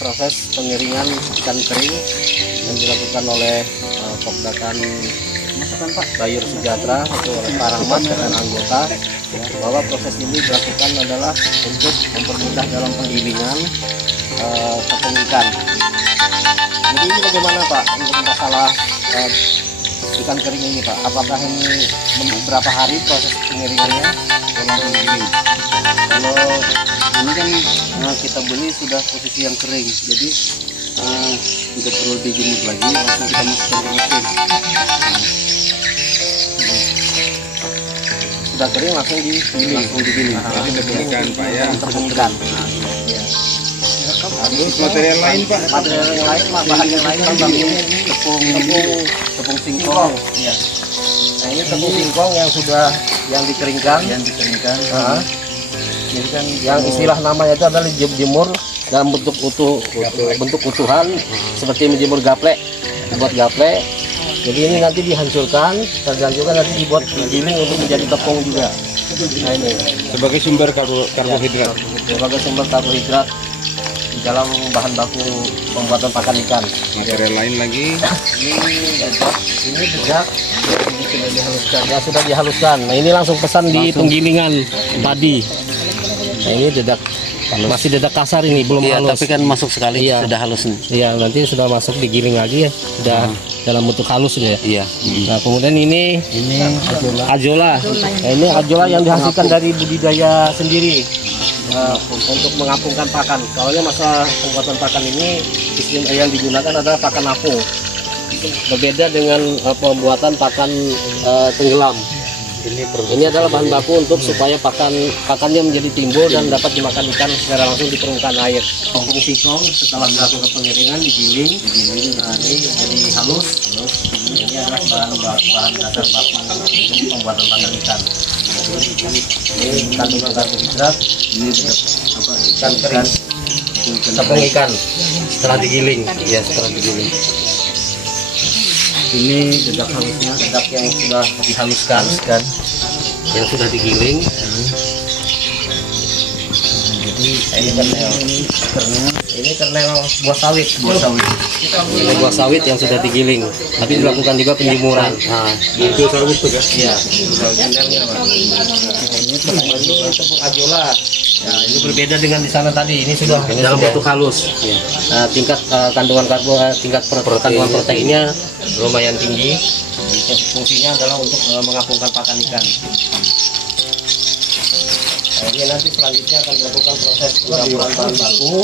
proses pengeringan ikan kering yang dilakukan oleh Kopdakan Sayur Sejahtera atau oleh Pak Rahmat dan anggota, ya, bahwa proses ini dilakukan adalah untuk mempermudah dalam penggilingan tepung ikan. Jadi ini bagaimana Pak untuk masalah ikan kering ini Pak? Apakah ini berapa hari proses pengeringannya? Kalau ini kan kita beli sudah posisi yang kering, jadi tidak perlu dijemur lagi, langsung kita masukkan ke mesin. Sudah kering langsung digiling. Jadi dibersihkan Pak ya. Tepung ikan. Terus material lain Pak? Material yang lain, bahan yang lain kan tepung singkong. Iya. Nah ini tepung singkong yang dikeringkan. Jadi kan Yang istilah namanya itu adalah jemur dalam bentuk utuhan, seperti menjemur gaplek, buat gaplek. Jadi ini nanti dihancurkan nanti dibuat digiling untuk menjadi tepung juga. Nah ini sebagai sumber karbohidrat. sebagai sumber karbohidrat di dalam bahan baku pembuatan pakan ikan. Material lain lagi. Ini dedak sudah dihaluskan. Ya sudah dihaluskan. Nah ini langsung pesan di penggilingan tadi. Nah ini dedak masih dedak kasar ini, belum halus. Tapi kan masuk sekali, sudah halus nih. Iya, nanti sudah masuk digiling lagi ya, sudah dalam bentuk halus ya. Iya. Nah kemudian ini ajola. Nah, ini ajola yang dihasilkan dari budidaya sendiri untuk mengapungkan pakan. Soalnya masa pembuatan pakan ini yang digunakan adalah pakan apung. Berbeda dengan pembuatan pakan tenggelam. Ini adalah bahan baku untuk supaya pakannya menjadi timbul dan dapat dimakan ikan secara langsung di permukaan air. Tepung singkong setelah dilakukan pengeringan digiling, nah ini jadi halus. Ini adalah bahan dasar baku untuk pembuatan pakan ikan. Ini kandungan karbohidrat, ini ikan kering, tepung ikan setelah digiling. Ya setelah digiling. Ini dedak halusnya, dedak yang sudah dihaluskan, yang sudah digiling. Jadi ini kernel buah sawit. Ini buah sawit yang sudah digiling, tapi dilakukan juga penjemuran. Nah, Itu sawit tuh ya? iya. Kernelnya Pak. Ini tepung ajola. Nah, ini berbeda dengan di sana tadi. Ini sudah dalam bentuk halus. Nah, tingkat kandungan kandungan proteinnya lumayan tinggi. Fungsinya adalah untuk mengapungkan pakan ikan. Jadi nanti selanjutnya akan dilakukan proses pencampuran bahan baku,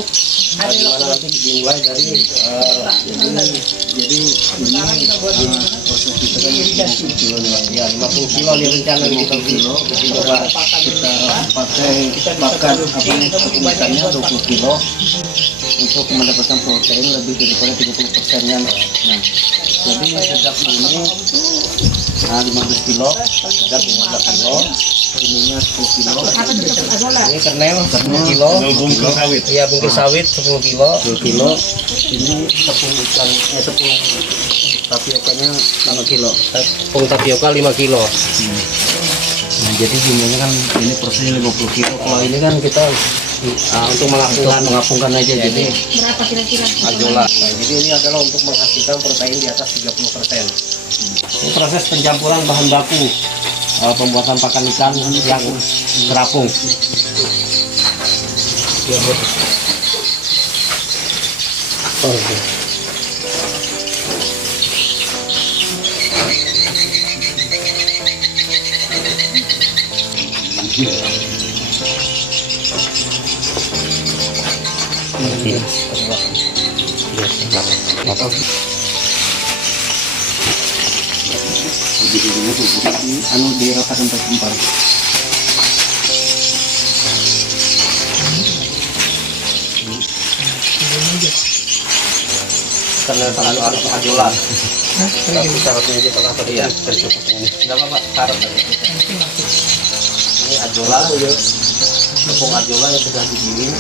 di mana nanti dimulai dari jadi ini proses kita kan 50 kilo ya, 50 kilo di rencana kita coba kita pakai pakan tepung ikannya 20 kilo untuk mendapatkan protein lebih daripada 30%-nya. Nah, jadi dedak ini 15 kilo, dedak 15 kilo, ininya 10 kilo. Ini kernel 10 kilo. Bungkus sawit. Iya, bungkus sawit 10 kilo. 10 kilo. Ini tepung ikan, tepung tapiokanya 5 kilo. Tepung tapioka 5 kilo. Nah, jadi jumlahnya kan ini prosesnya 50 kilo. Kalau ini kan kita untuk mengapungkan aja. Ya, jadi berapa kira-kira? ajola. Nah, jadi ini adalah untuk menghasilkan protein di atas 30%. Ini proses pencampuran bahan baku pembuatan pakan ikan yang terapung. Anu diratakan pakai empar. Karena harus ajola. Tapi syaratnya aja pernah tadi ya. Enggak apa-apa, syarat. Ini ajola, tepung ajola yang sudah digiling.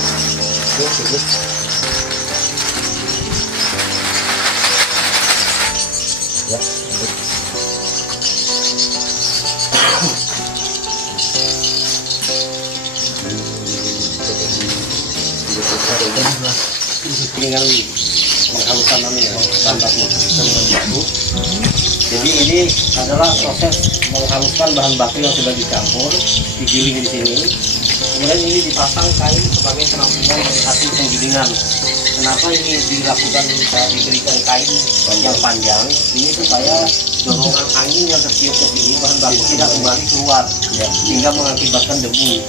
Ya, dengan menghaluskan bahan baku. Jadi ini adalah proses menghaluskan bahan baku yang sudah dicampur, digiling di sini. Kemudian ini dipasang kain sebagai penampungan dari hasil penggilingan. Kenapa ini dilakukan, diberikan kain yang panjang? Ini supaya dorongan angin yang tertiup ke sini bahan baku tidak kembali keluar, sehingga mengakibatkan debu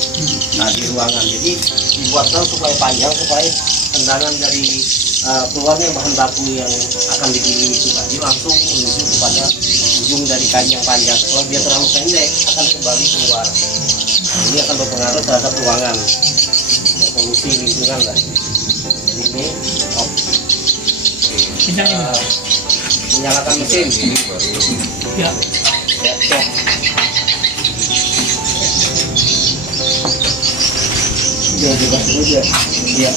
di ruangan. Jadi dibuatkan supaya panjang, supaya tendangan dari keluarnya bahan baku yang akan digiling itu tadi langsung menuju kepada ujung dari kain yang panjang. Kalau dia terlalu pendek akan kembali keluar. Ini akan berpengaruh terhadap ruangan, polusi lingkungan lah. Jadi ini menyalakan mesin. Ya. Ya, juga saja. Ya.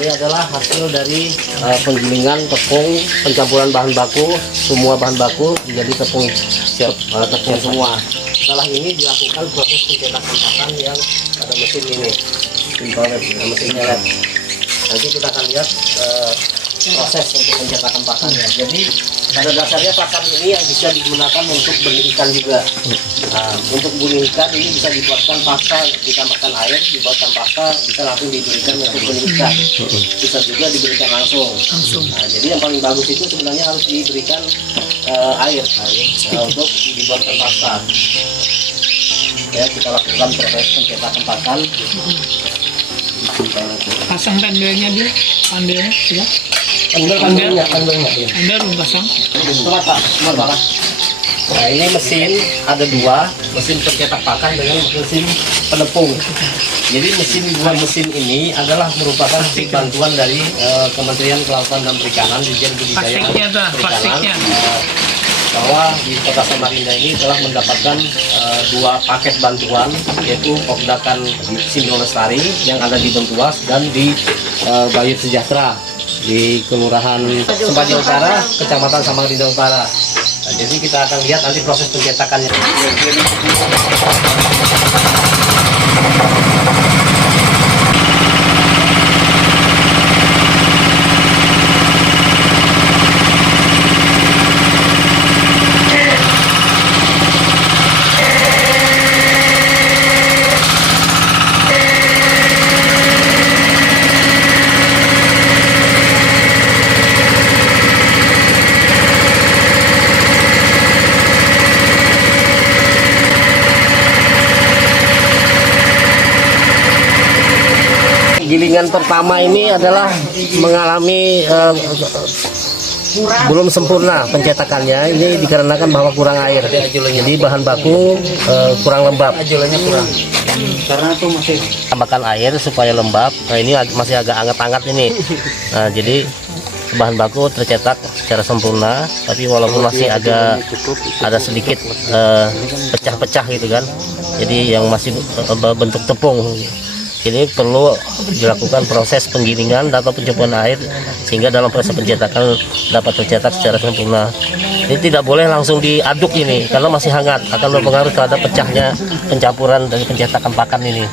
Ini adalah hasil dari penggilingan tepung, pencampuran bahan baku, semua bahan baku menjadi tepung tepung semua. Setelah ini dilakukan proses pencetakan pakan yang pada mesin ini, mesin nyeret. Nanti kita akan lihat proses untuk pencetakan pakannya. Jadi pada dasarnya pakan ini yang bisa digunakan untuk benih ikan juga. Untuk benih ikan ini bisa dibuatkan pasta, ditambahkan air, dibuatkan pasta, bisa langsung diberikan untuk benih ikan. Bisa juga diberikan langsung. Jadi yang paling bagus itu sebenarnya harus diberikan air untuk dibuatkan pasta. Ya, kita lakukan proses pencetakan pakan. Pasang tandanya dia, tandanya sudah. Tandanya. Anda belum pasang. Coba Pak, coba Pak. Nah ini mesin ada dua, mesin pencetak pakan dengan mesin penepung. Jadi dua mesin ini adalah merupakan bantuan dari Kementerian Kelautan dan Perikanan, Dirjen Budidaya Plastiknya tuh, Perikanan, plastiknya. bahwa di Kota Samarinda ini telah mendapatkan dua paket bantuan, yaitu Pokdakan Sindo Lestari yang ada di Bengkuas dan di Bayut Sejahtera di Kelurahan Sempaja Utara, Kecamatan Samarinda Utara. Nah, jadi kita akan lihat nanti proses pencetakannya. Gilingan pertama ini adalah mengalami belum sempurna pencetakannya. Ini dikarenakan bahwa kurang air, jadi bahan baku kurang lembab. Karena itu masih Tambahkan air supaya lembab. Nah ini masih agak hangat-hangat ini. Nah jadi bahan baku tercetak secara sempurna, tapi walaupun masih agak ada sedikit pecah-pecah gitu kan. Jadi yang masih bentuk tepung. Ini perlu dilakukan proses penggilingan atau pencempuran air sehingga dalam proses pencetakan dapat tercetak secara sempurna. Ini tidak boleh langsung diaduk ini karena masih hangat, akan berpengaruh terhadap pecahnya pencampuran dari pencetakan pakan ini.